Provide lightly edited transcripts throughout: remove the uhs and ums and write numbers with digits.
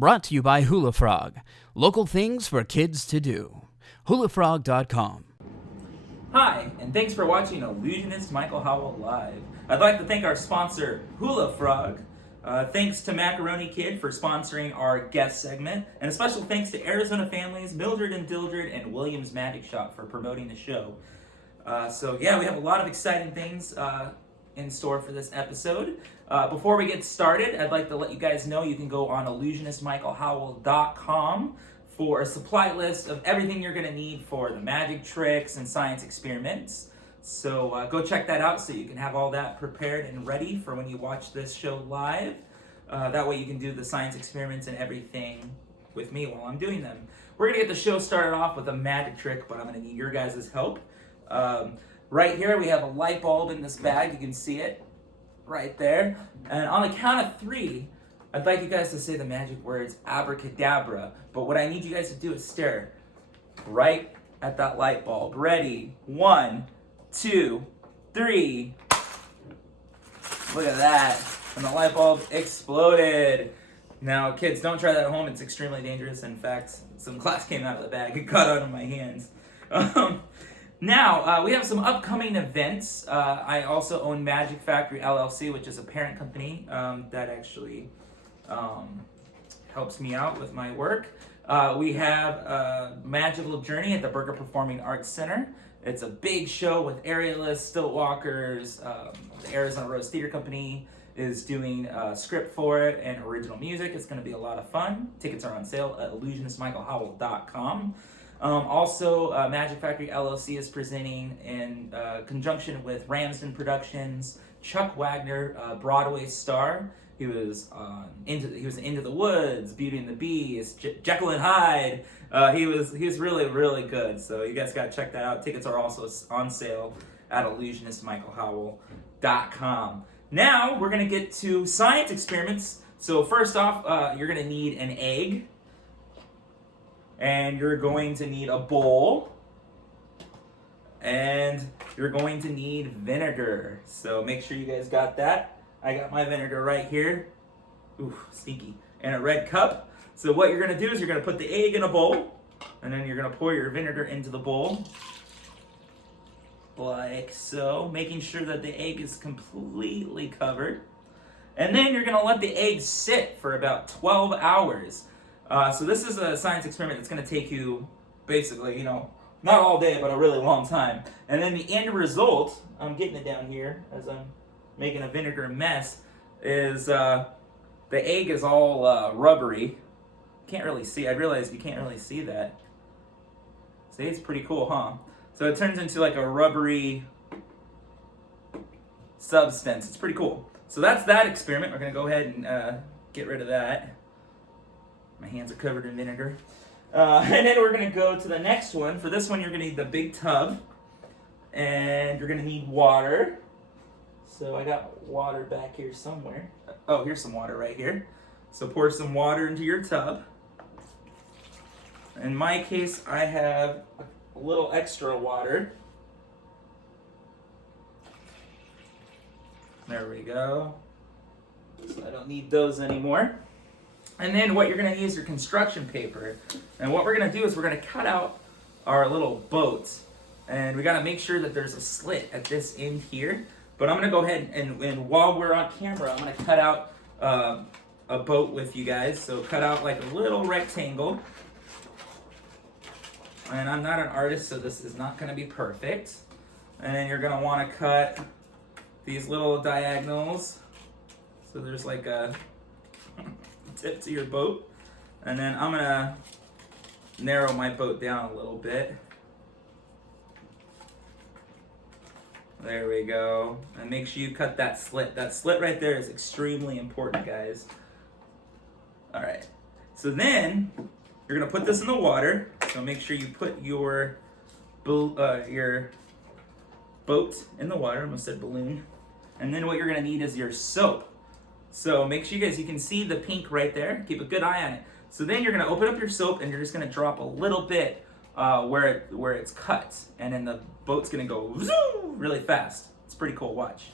Brought to you by Hula Frog. Local things for kids to do. HulaFrog.com. Hi, and thanks for watching Illusionist Michael Howell Live. I'd like to thank our sponsor, Hula Frog. Thanks to Macaroni Kid for sponsoring our guest segment. And a special thanks to Arizona families, Mildred and Dildred, and Williams Magic Shop for promoting the show. We have a lot of exciting things in store for this episode. Before we get started, I'd like to let you guys know you can go on illusionistmichaelhowell.com for a supply list of everything you're going to need for the magic tricks and science experiments. So go check that out so you can have all that prepared and ready for when you watch this show live. That way you can do the science experiments and everything with me while I'm doing them. We're going to get the show started off with a magic trick, but I'm going to need your guys' help. Right here we have a light bulb in this bag. You can see it right there. And on the count of 3, I'd like you guys to say the magic words abracadabra. But what I need you guys to do is stare right at that light bulb. Ready? 1, 2, 3. Look at that. And the light bulb exploded. Now, kids, don't try that at home. It's extremely dangerous. In fact, some glass came out of the bag. It got out of my hands. Now, we have some upcoming events. I also own Magic Factory LLC, which is a parent company that actually helps me out with my work. We have a Magical Journey at the Burger Performing Arts Center. It's a big show with aerialists, stilt walkers. The Arizona Rose Theater Company is doing a script for it and original music. It's going to be a lot of fun. Tickets are on sale at illusionistmichaelhowell.com. Also, Magic Factory LLC is presenting in conjunction with Ramsden Productions, Chuck Wagner, Broadway star. He was Into the Woods, Beauty and the Beast, Jekyll and Hyde. He was really, really good. So you guys got to check that out. Tickets are also on sale at illusionistmichaelhowell.com. Now we're gonna get to science experiments. So first off, you're gonna need an egg. And you're going to need a bowl, and you're going to need vinegar. So make sure you guys got that. I got my vinegar right here. Ooh, stinky. And a red cup. So what you're gonna do is you're gonna put the egg in a bowl, and then you're gonna pour your vinegar into the bowl, like so, making sure that the egg is completely covered. And then you're gonna let the egg sit for about 12 hours. So this is a science experiment that's going to take you basically, not all day, but a really long time. And then the end result, I'm getting it down here as I'm making a vinegar mess, is the egg is all rubbery. Can't really see. I realized you can't really see that. See, it's pretty cool, huh? So it turns into like a rubbery substance. It's pretty cool. So that's that experiment. We're going to go ahead and get rid of that. My hands are covered in vinegar. And then we're going to go to the next one. For this one, you're going to need the big tub. And you're going to need water. So I got water back here somewhere. Oh, here's some water right here. So pour some water into your tub. In my case, I have a little extra water. There we go. So I don't need those anymore. And then what you're going to use is your construction paper. And what we're going to do is we're going to cut out our little boats. And we got to make sure that there's a slit at this end here. But I'm going to go ahead and while we're on camera, I'm going to cut out a boat with you guys. So cut out like a little rectangle. And I'm not an artist, so this is not going to be perfect. And then you're going to want to cut these little diagonals. So there's like a tip to your boat, and then I'm gonna narrow my boat down a little bit. There we go. And make sure you cut that slit. That slit right there is extremely important, guys. All right. So then you're gonna put this in the water. So make sure you put your boat in the water. I almost said balloon. And then what you're gonna need is your soap. So make sure you can see the pink right there. Keep a good eye on it. So then you're going to open up your soap and you're just going to drop a little bit where it's cut. And then the boat's going to go zoom really fast. It's pretty cool. Watch.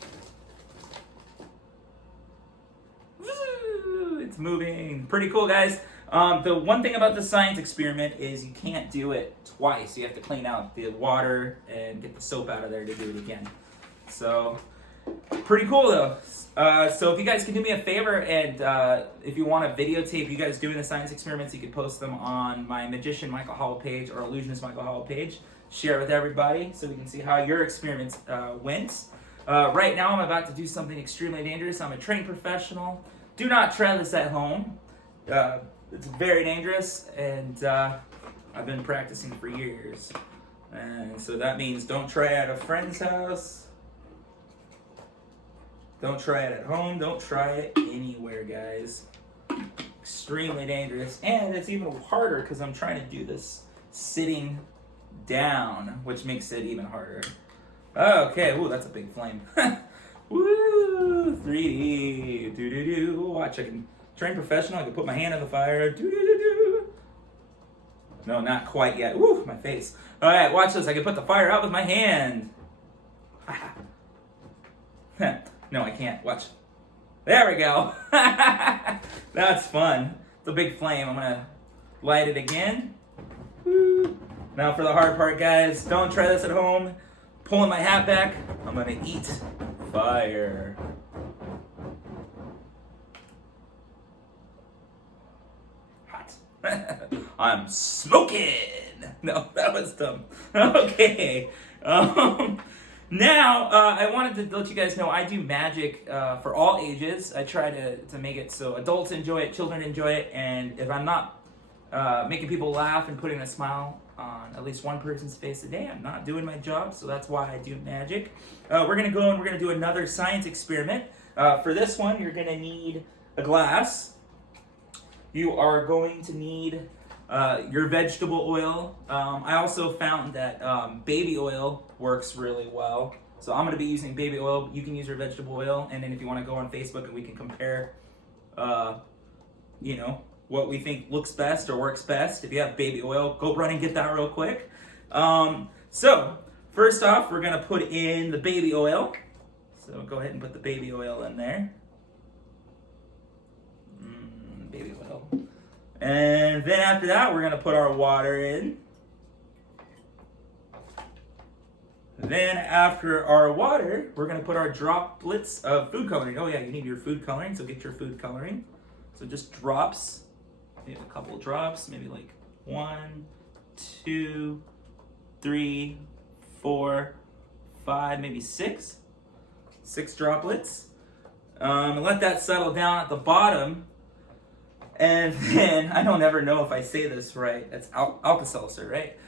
it's moving. Pretty cool, guys. The one thing about the science experiment is you can't do it twice. You have to clean out the water and get the soap out of there to do it again. So, pretty cool though. So if you guys can do me a favor and if you want to videotape you guys doing the science experiments, you can post them on my Magician Michael Howell page or Illusionist Michael Howell page. Share it with everybody so we can see how your experiments went. Right now I'm about to do something extremely dangerous. I'm a trained professional. Do not try this at home. It's very dangerous, and I've been practicing for years. And so that means don't try it at a friend's house. Don't try it at home. Don't try it anywhere, guys. Extremely dangerous. And it's even harder because I'm trying to do this sitting down, which makes it even harder. Okay, ooh, that's a big flame. Woo, 3D. Do-do-do. Watch, I can train professional. I can put my hand in the fire. Do-do-do-do. No, not quite yet. Woo, my face. All right, watch this. I can put the fire out with my hand. No, I can't. Watch. There we go. That's fun. It's a big flame. I'm going to light it again. Woo. Now for the hard part, guys. Don't try this at home. Pulling my hat back. I'm going to eat fire. Hot. I'm smoking. No, that was dumb. Okay. Now, I wanted to let you guys know I do magic for all ages. I try to make it so adults enjoy it, children enjoy it, and if I'm not making people laugh and putting a smile on at least one person's face a day, I'm not doing my job, so that's why I do magic. We're going to go and we're going to do another science experiment. For this one, you're going to need a glass. You are going to need your vegetable oil. I also found that baby oil works really well. So I'm going to be using baby oil. You can use your vegetable oil. And then if you want to go on Facebook and we can compare, what we think looks best or works best. If you have baby oil, go run and get that real quick. So first off, we're going to put in the baby oil. So go ahead and put the baby oil in there. Baby oil. And then after that, we're going to put our water in. Then after our water, we're going to put our droplets of food coloring. Oh yeah, you need your food coloring, so get your food coloring. So just drops, maybe a couple of drops, maybe like 1, 2, 3, 4, 5, maybe 6. 6 droplets. And let that settle down at the bottom. And then, I don't ever know if I say this right, it's Alka-Seltzer, right?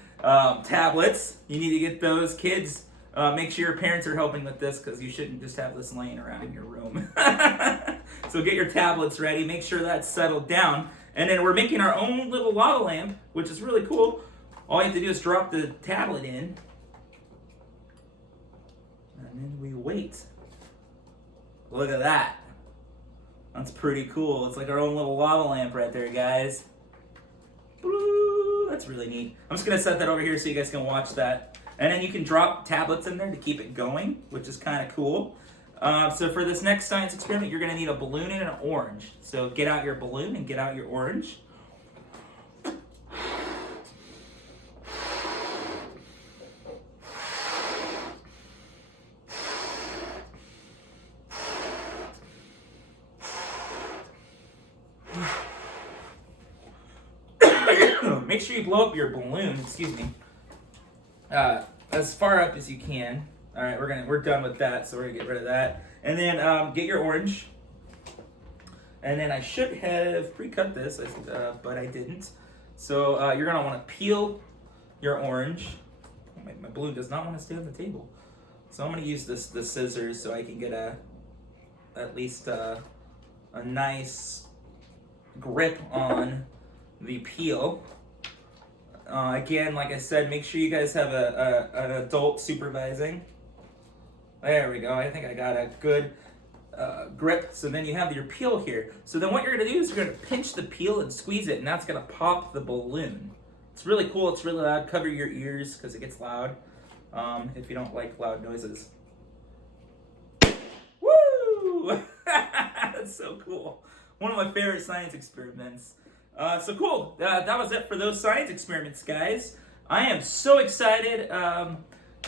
Tablets, you need to get those. Kids, make sure your parents are helping with this because you shouldn't just have this laying around in your room. So get your tablets ready, make sure that's settled down. And then we're making our own little lava lamp, which is really cool. All you have to do is drop the tablet in. And then we wait. Look at that. That's pretty cool. It's like our own little lava lamp right there, guys. Ooh, that's really neat. I'm just going to set that over here so you guys can watch that. And then you can drop tablets in there to keep it going, which is kind of cool. So for this next science experiment, you're going to need a balloon and an orange. So get out your balloon and get out your orange. Make sure you blow up your balloon, as far up as you can. All right, we're done with that, so we're gonna get rid of that. And then get your orange. And then I should have pre-cut this, but I didn't. So you're gonna want to peel your orange. My balloon does not want to stay on the table, so I'm gonna use the scissors so I can get at least a nice grip on the peel. Again, like I said, make sure you guys have an adult supervising. There we go. I think I got a good grip. So then you have your peel here. So then what you're going to do is you're going to pinch the peel and squeeze it, and that's going to pop the balloon. It's really cool. It's really loud. Cover your ears because it gets loud if you don't like loud noises. Woo! That's so cool. One of my favorite science experiments. So cool. That was it for those science experiments, guys. I am so excited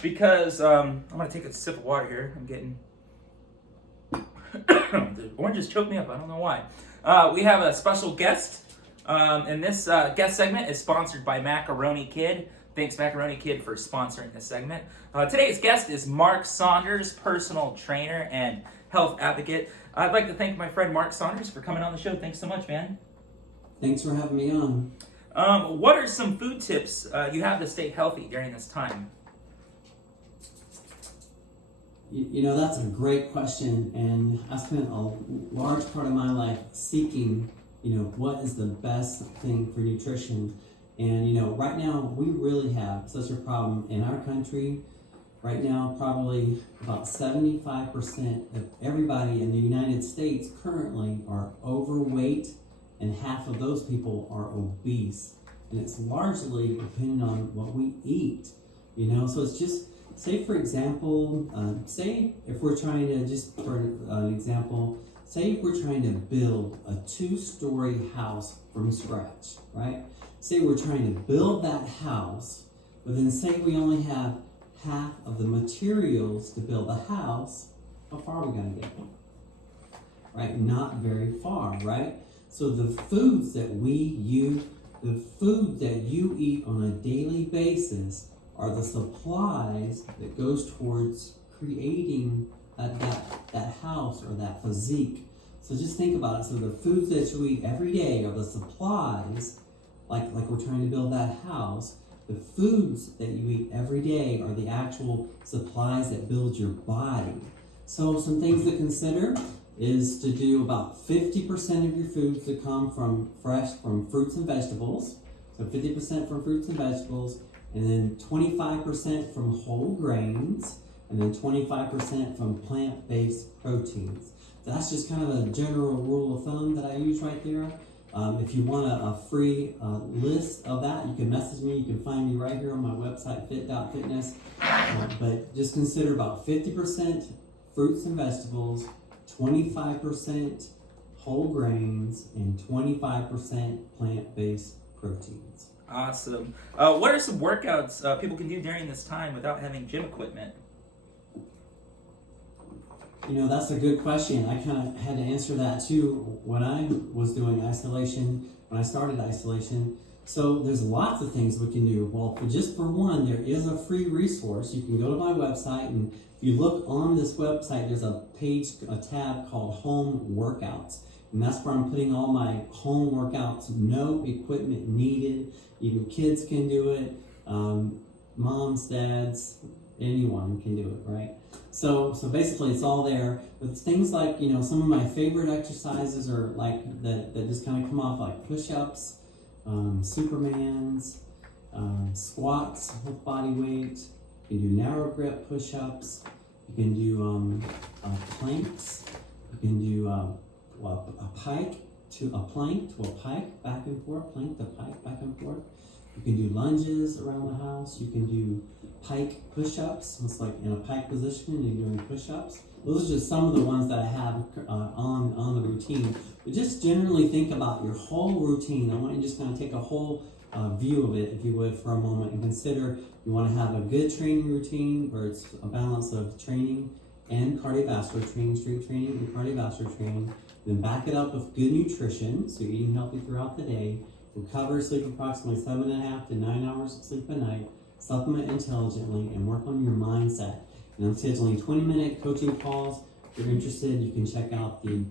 because I'm going to take a sip of water here. I'm getting... the oranges choke me up. I don't know why. We have a special guest. And this guest segment is sponsored by Macaroni Kid. Thanks, Macaroni Kid, for sponsoring this segment. Today's guest is Mark Saunders, personal trainer and health advocate. I'd like to thank my friend Mark Saunders for coming on the show. Thanks so much, man. Thanks for having me on. What are some food tips you have to stay healthy during this time? You know, that's a great question, and I spent a large part of my life seeking, what is the best thing for nutrition. And, right now, we really have such a problem in our country. Right now, probably about 75% of everybody in the United States currently are overweight, and half of those people are obese. And it's largely dependent on what we eat, so it's just, say for example, say if we're trying to, just for an example, say if we're trying to build a 2-story house from scratch, right? Say we're trying to build that house, but then say we only have half of the materials to build the house, how far are we going to get? Right? Not very far, right? So the foods that you eat on a daily basis are the supplies that goes towards creating that house or that physique. So just think about it. So the foods that you eat every day are the supplies, like we're trying to build that house. The foods that you eat every day are the actual supplies that build your body. So some things to consider is to do about 50% of your foods to come from fruits and vegetables. So 50% from fruits and vegetables, and then 25% from whole grains, and then 25% from plant-based proteins. So that's just kind of a general rule of thumb that I use right there. If you want a free list of that, you can message me. You can find me right here on my website, fit.fitness. But just consider about 50% fruits and vegetables, 25% whole grains, and 25% plant-based proteins. Awesome. What are some workouts people can do during this time without having gym equipment? That's a good question. I kind of had to answer that too when I was doing isolation, when I started isolation. So there's lots of things we can do. Well, just for one, there is a free resource. You can go to my website, and if you look on this website, there's a tab called Home Workouts. And that's where I'm putting all my home workouts, no equipment needed. Even kids can do it, moms, dads, anyone can do it, right? So basically it's all there. But things like, some of my favorite exercises are like that just kind of come off, like push-ups, Supermans, squats with body weight. You can do narrow grip push-ups. You can do planks. You can do a plank to a pike, back and forth, plank to pike, back and forth. You can do lunges around the house. You can do pike push-ups. It's like in a pike position and you're doing push-ups. Those are just some of the ones that I have on the routine. But just generally think about your whole routine. I want you to just kind of take a whole view of it, if you would, for a moment, and consider you want to have a good training routine where it's a balance of training and cardiovascular training, strength training and cardiovascular training. Then back it up with good nutrition, so you're eating healthy throughout the day. Recover, sleep approximately 7.5 to 9 hours of sleep a night. Supplement intelligently, and work on your mindset. And I'm scheduling 20-minute coaching calls. If you're interested, you can check out the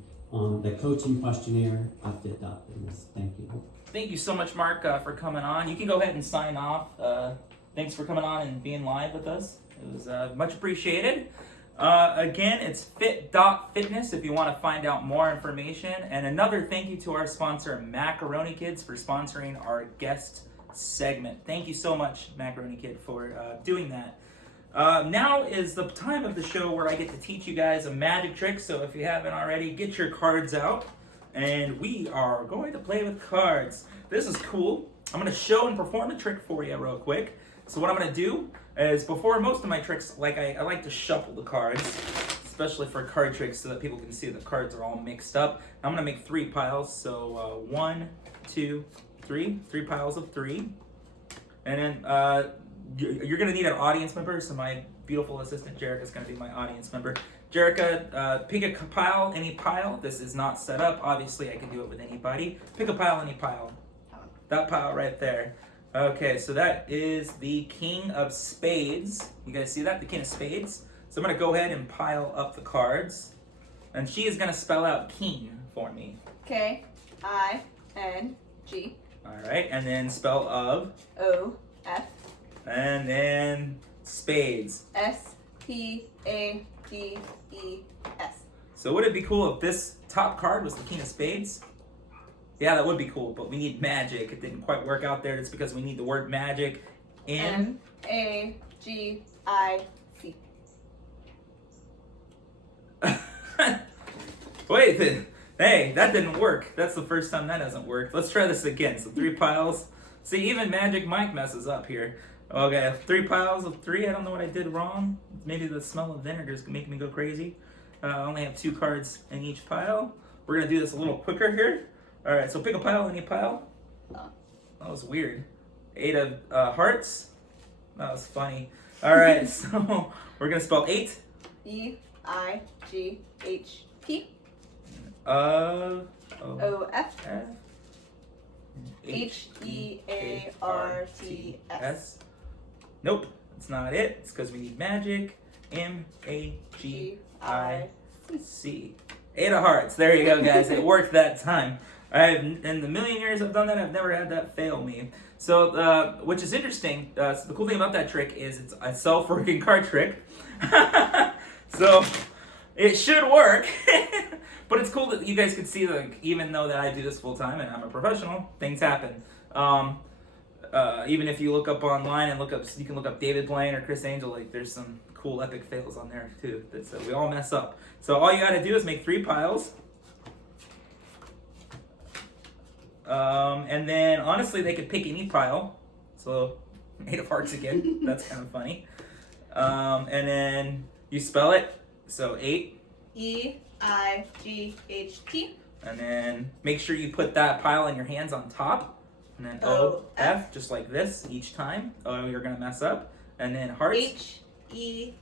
coaching questionnaire at fit.fitness. Thank you. Thank you so much, Mark, for coming on. You can go ahead and sign off. Thanks for coming on and being live with us. It was much appreciated. Again, it's fit.fitness if you want to find out more information. And another thank you to our sponsor, Macaroni Kids, for sponsoring our guest segment. Thank you so much, Macaroni Kid, for doing that. Now is the time of the show where I get to teach you guys a magic trick. So if you haven't already, get your cards out. And we are going to play with cards. This is cool. I'm going to show and perform a trick for you real quick. So what I'm going to do is, before most of my tricks, I like to shuffle the cards. especially for card tricks, so that people can see the cards are all mixed up. I'm gonna make 3 piles, so 1, 2, 3. 3 piles of 3. And then you're gonna need an audience member, so my beautiful assistant Jerica is gonna be my audience member. Jerica, pick a pile, any pile. This is not set up. Obviously, I can do it with anybody. Pick a pile, any pile. That pile right there. Okay, so that is the King of Spades. You guys see that? The King of Spades. So I'm going to go ahead and pile up the cards. And she is going to spell out King for me. K-I-N-G. All right, and then spell of. O-F. And then Spades. S-P-A-D-E-S. So would it be cool if this top card was the King of Spades? Yeah, that would be cool, but we need magic. It didn't quite work out there. It's because we need the word magic in. M-A-G-I-C. Wait, hey, that didn't work. That's the first time that hasn't worked. Let's try this again. So 3 piles. See, even Magic Mike messes up here. Okay, 3 piles of 3. I don't know what I did wrong. Maybe the smell of vinegar is making me go crazy. I only have 2 cards in each pile. We're going to do this a little quicker here. All right, so pick a pile, any pile. That was weird. 8 of hearts. That was funny. All right, so we're going to spell 8. E-I-G-H-T. O-F. H-E-A-R-T-S. Nope, that's not it. It's because we need magic. M-A-G-I-C. 8 of hearts. There you go, guys. It worked that time. In the million years I've done that, I've never had that fail me. So, which is interesting. So the cool thing about that trick is it's a self-working card trick. So it should work. But it's cool that you guys can see, like, even though that I do this full time and I'm a professional, things happen. Even if you look up online and you can look up David Blaine or Chris Angel, like, there's some cool epic fails on there too. That we all mess up. So all you got to do is make 3 piles. And then honestly, they could pick any pile. So 8 of hearts again. That's kind of funny. And then you spell it. So 8. E-I-G-H-T. And then make sure you put that pile in your hands on top. And then O-F, just like this each time. Oh, you're going to mess up. And then hearts. H-E-A-R-T-S.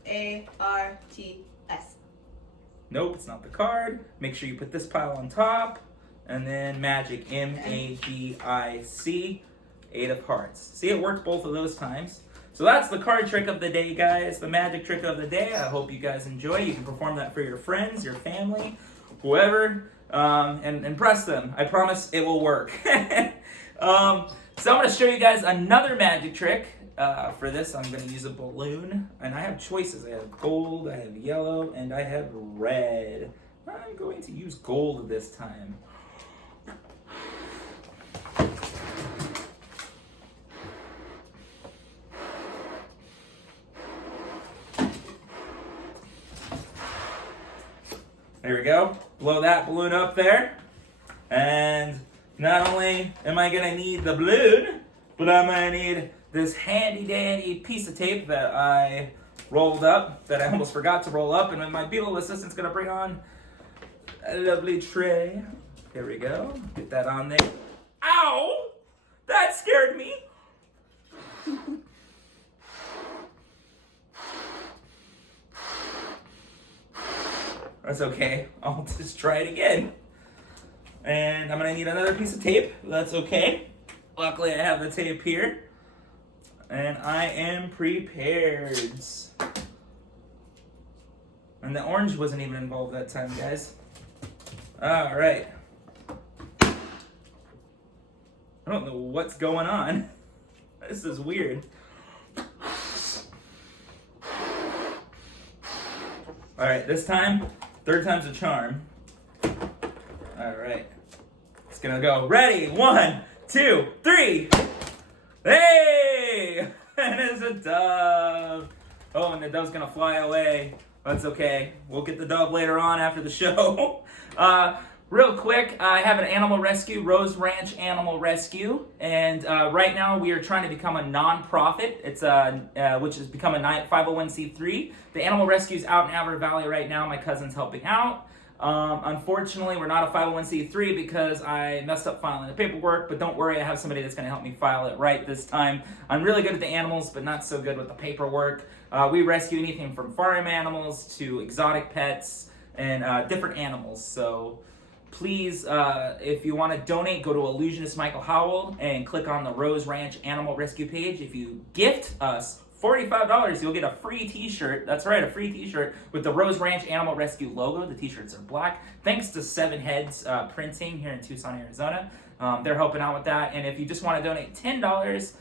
Nope, it's not the card. Make sure you put this pile on top. And then magic, M-A-G-I-C, 8 of hearts. See, it worked both of those times. So that's the card trick of the day, guys. The magic trick of the day. I hope you guys enjoy. You can perform that for your friends, your family, whoever, and impress them. I promise it will work. So I'm going to show you guys another magic trick. For this, I'm going to use a balloon. And I have choices. I have gold, I have yellow, and I have red. I'm going to use gold this time. There we go. Blow that balloon up there. And not only am I going to need the balloon, but I'm going to need this handy dandy piece of tape that I rolled up, that I almost forgot to roll up. And then my beautiful assistant's going to bring on a lovely tray. There we go. Get that on there. Ow! That scared me. That's okay. I'll just try it again. And I'm going to need another piece of tape. That's okay. Luckily, I have the tape here. And I am prepared. And the orange wasn't even involved that time, guys. All right. I don't know what's going on. This is weird. All right, this time, 3rd time's a charm. All right. It's gonna go. Ready? 1, 2, 3. Hey! And it's a dove. Oh, and the dove's gonna fly away. That's okay. We'll get the dove later on after the show. Real quick, I have an animal rescue, Rose Ranch Animal Rescue, and right now we are trying to become a non-profit. It's which has become a 501c3. The animal rescue is out in Avalon Valley right now. My cousin's helping out. Unfortunately, we're not a 501c3 because I messed up filing the paperwork, but don't worry, I have somebody that's going to help me file it right this time. I'm really good at the animals, but not so good with the paperwork. We rescue anything from farm animals to exotic pets and different animals, so please, if you want to donate, go to Illusionist Michael Howell and click on the Rose Ranch Animal Rescue page. If you gift us $45, you'll get a free t-shirt. That's right, a free t-shirt with the Rose Ranch Animal Rescue logo. The t-shirts are black. Thanks to Seven Heads Printing here in Tucson, Arizona. They're helping out with that. And if you just want to donate $10,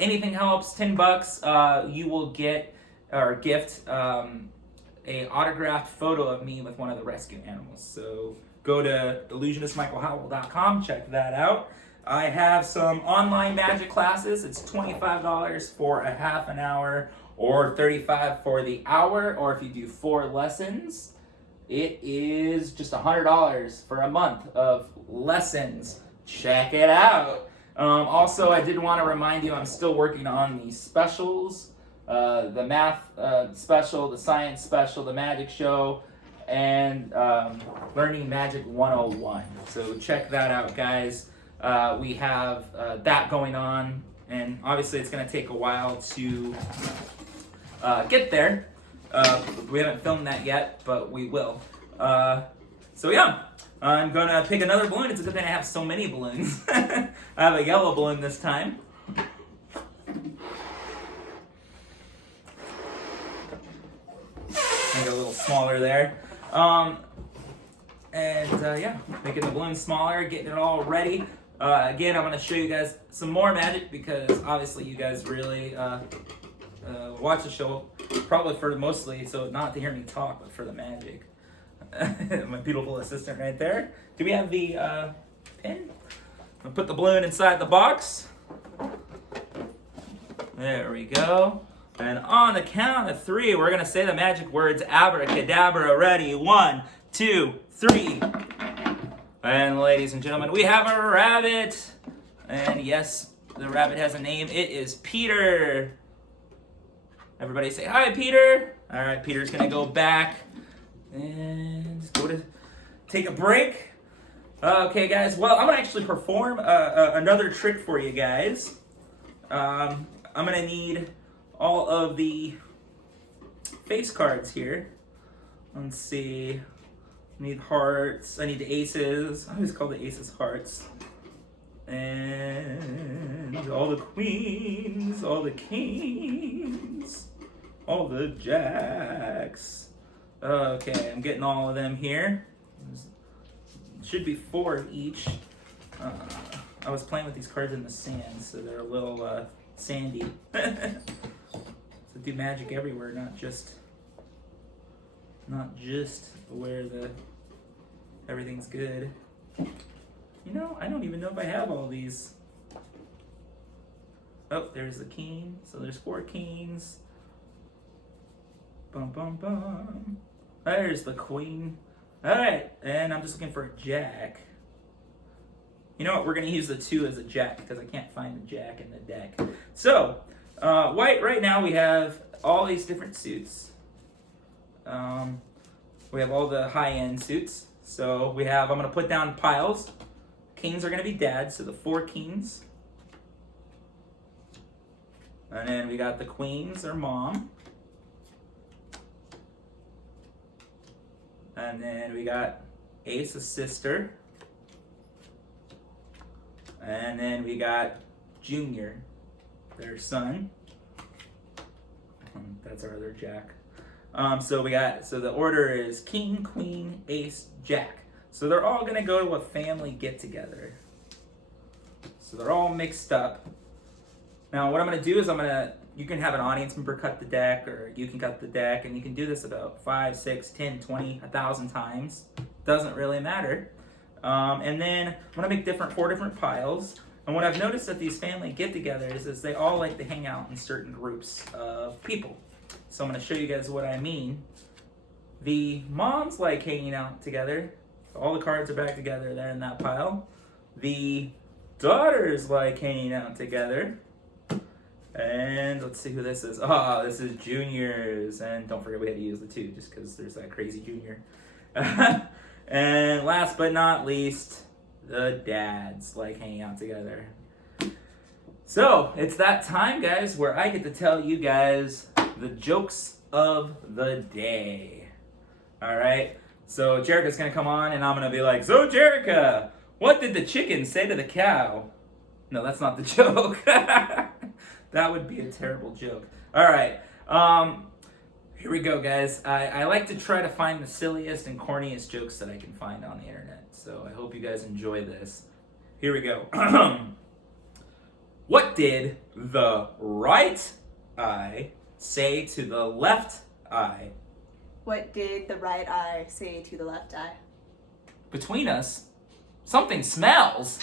anything helps, $10, you will get or gift a autographed photo of me with one of the rescue animals. So go to illusionistmichaelhowell.com, check that out. I have some online magic classes. It's $25 for a half an hour or $35 for the hour. Or if you do 4 lessons, it is just $100 for a month of lessons. Check it out. Also, I did want to remind you I'm still working on these specials. The math special, the science special, the magic show, and Learning Magic 101. So check that out, guys. We have that going on, and obviously it's going to take a while to get there. We haven't filmed that yet, but we will. So yeah, I'm going to pick another balloon. It's a good thing I have so many balloons. I have a yellow balloon this time. Make it a little smaller there. Yeah, making the balloon smaller, getting it all ready. Again, I'm going to show you guys some more magic because obviously you guys really watch the show, probably for mostly, so not to hear me talk, but for the magic. My beautiful assistant right there. Do we have the pin? I'll put the balloon inside the box. There we go. And on the count of 3, we're going to say the magic words abracadabra. Ready? 1, 2, 3. And ladies and gentlemen, we have a rabbit. And yes, the rabbit has a name. It is Peter. Everybody say hi, Peter. All right, Peter's going to go back and just go to take a break. Okay, guys. Well, I'm going to actually perform another trick for you guys. I'm going to need all of the face cards here. Let's see. I need hearts. I need the aces. I always call the aces hearts. And all the queens, all the kings, all the jacks. Okay, I'm getting all of them here. Should be 4 of each. I was playing with these cards in the sand, so they're a little sandy. So do magic everywhere, not just where everything's good. You know, I don't even know if I have all these. Oh, there's the king. So there's 4 kings. Bum bum bum. There's the queen. All right, and I'm just looking for a jack. You know what? We're gonna use the 2 as a jack because I can't find the jack in the deck. So, white right now we have all these different suits. We have all the high-end suits. So we have, I'm gonna put down piles. Kings are gonna be dad, so the 4 kings. And then we got the queens or mom. And then we got ace, a sister. And then we got Junior, their son. That's our other jack. So the order is king, queen, ace, jack. So they're all gonna go to a family get together. So they're all mixed up. Now what I'm gonna do is you can have an audience member cut the deck, or you can cut the deck, and you can do this about 5, 6, 10, 20, 1,000 times. Doesn't really matter. And then I'm gonna make 4 different piles. And what I've noticed at these family get-togethers is they all like to hang out in certain groups of people. So I'm gonna show you guys what I mean. The moms like hanging out together. All the cards are back together there in that pile. The daughters like hanging out together. And let's see who this is. Oh, this is juniors. And don't forget we had to use the 2 just because there's that crazy junior. And last but not least, the dads like hanging out together. So, it's that time, guys, where I get to tell you guys the jokes of the day. Alright? So, Jerica's going to come on, and I'm going to be like, so, Jerica, what did the chicken say to the cow? No, that's not the joke. That would be a terrible joke. Alright. Here we go, guys. I like to try to find the silliest and corniest jokes that I can find on the internet. So, I hope you guys enjoy this. Here we go. What did the right eye say to the left eye? What did the right eye say to the left eye? Between us, something smells.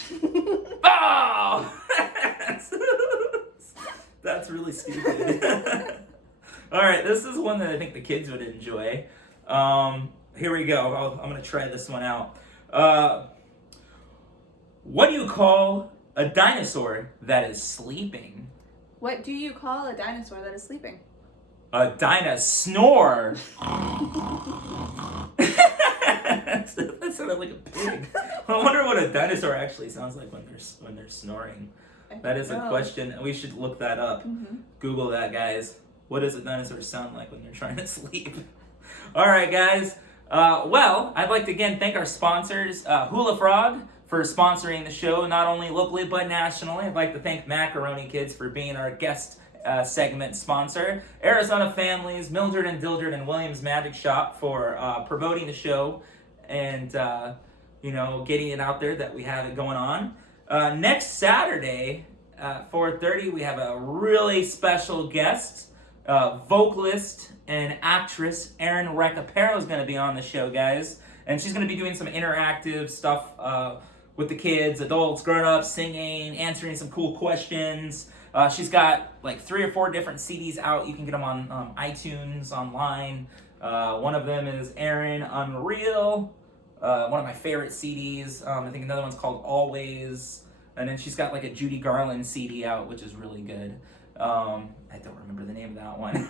Oh! That's really stupid. All right, this is one that I think the kids would enjoy. Here we go. I'm going to try this one out. What do you call a dinosaur that is sleeping? What do you call a dinosaur that is sleeping? A dinosaur. That sounded like a pig. I wonder what a dinosaur actually sounds like when they're snoring. That is a question. We should look that up. Mm-hmm. Google that, guys. What does a dinosaur sound like when they're trying to sleep? All right, guys. Well, I'd like to again thank our sponsors, Hula Frog, for sponsoring the show, not only locally but nationally. I'd like to thank Macaroni Kids for being our guest segment sponsor. Arizona Families, Mildred and Dildred and Williams Magic Shop for promoting the show and getting it out there that we have it going on. Next Saturday at 4:30, we have a really special guest, vocalist and actress Erin Recapero is going to be on the show, guys. And she's going to be doing some interactive stuff with the kids, adults, grown-ups, singing, answering some cool questions. She's got like 3 or 4 different CDs out. You can get them on iTunes, online. One of them is Erin Unreal, one of my favorite CDs. I think another one's called Always. And then she's got like a Judy Garland CD out, which is really good. I don't remember the name of that one.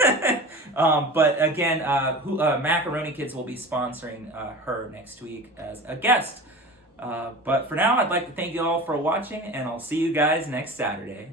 But again, Macaroni Kids will be sponsoring her next week as a guest. But for now, I'd like to thank you all for watching, and I'll see you guys next Saturday.